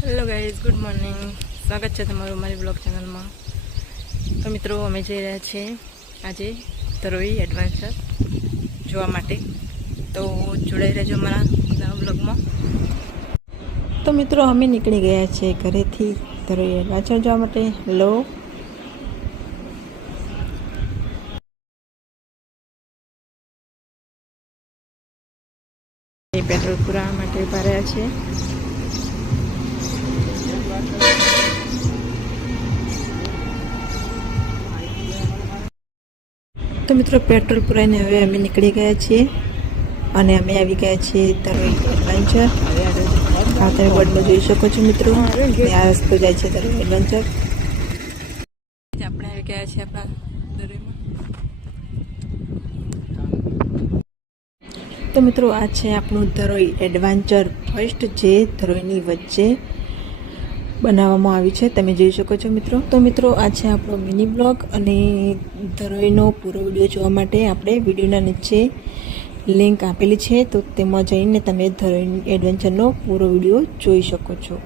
Hello guys, good morning. સ્વાગત છે તમારું મારી બ્લોગ ચેનલમાં. તો મિત્રો, અમે જઈ રહ્યા છીએ આજે ધરોઈ એડવેન્ચર જોવા માટે. તો જોડાઈ રહેજો અમારા નવા બ્લોગમાં. તો મિત્રો, અમે નીકળી ગયા છીએ ઘરેથી ધરોઈ એડવેન્ચર જોવા માટે. હેલો, પેટ્રોલ પુરાવા માટે ઉભા રહ્યા છીએ. તો મિત્રો, પેટ્રોલ પુરાઈને હવે અમે નીકળી ગયા છીએ અને અમે આવી ગયા છીએ ધરોઈ એડવેન્ચર. આ તમે બોર્ડમાં જોઈ શકો છો મિત્રો, આ રસ્તો જાય છે ધરોઈ એડવેન્ચર. આપણે આવી ગયા છીએ આપણા ધરોઈમાં. તો મિત્રો, આ છે આપણું ધરોઈ એડવેન્ચર ફર્સ્ટ, જે ધરોઈની વચ્ચે બનાવવામાં આવી છે. તમે જોઈ શકો છો મિત્રો. તો મિત્રો, આ છે આપણો મિની બ્લોગ, અને ધરોઈનો પૂરો વિડીયો જોવા માટે આપણે વિડીયોના નીચે લિંક આપેલી છે, તો તેમાં જઈને તમે ધરોઈ એડવેન્ચરનો પૂરો વિડીયો જોઈ શકો છો.